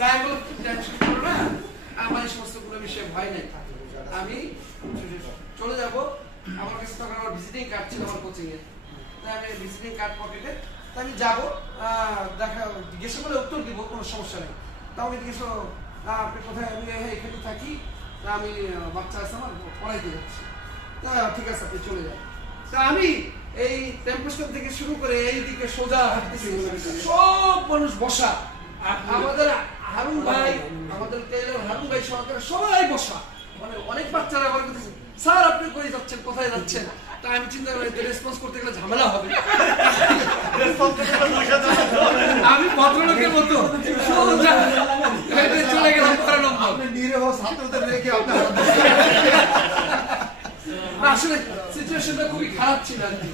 তাই বলো টেনশন করো না আমার এই সমস্তগুলো বিষয়ে ভয় নাই আমি চলে যাব আমার কাছে তখন আমার ভিজিটিং কার্ড ছিল আমার কোচিং এ তাই আমি ভিজিটিং কার্ড পকেটে তাই আমি যাব দেখা জিজ্ঞেস করলে উত্তর দিব কোনো সমস্যা নেই তা আমাকে জিজ্ঞেস আপনি কোথায় আমি এখানে থাকি তা আমি বাচ্চা আছে আমার পড়াইতে যাচ্ছি তা ঠিক আছে আপনি চলে যান তা আমি এই টেম্পোস্টার থেকে শুরু করে এই দিকে সোজা হাঁটতেছি। সব মানুষ বসা। আমাদের হারুন ভাই আমাদের হারুন ভাই সহকারে সবাই বসা। মানে অনেক বাচ্চারা আমার কাছে স্যার আপনি কই যাচ্ছেন? কোথায় যাচ্ছেন? তা আমি চিন্তা করি রেসপন্স করতে গেলে ঝামেলা হবে। আমি ভদ্রলোকের মতো। চলে গেলাম নিরীহ ছাত্রদের রেখে আপনার আসলে সিচুয়েশনটা খুবই খারাপ ছিল আর কি।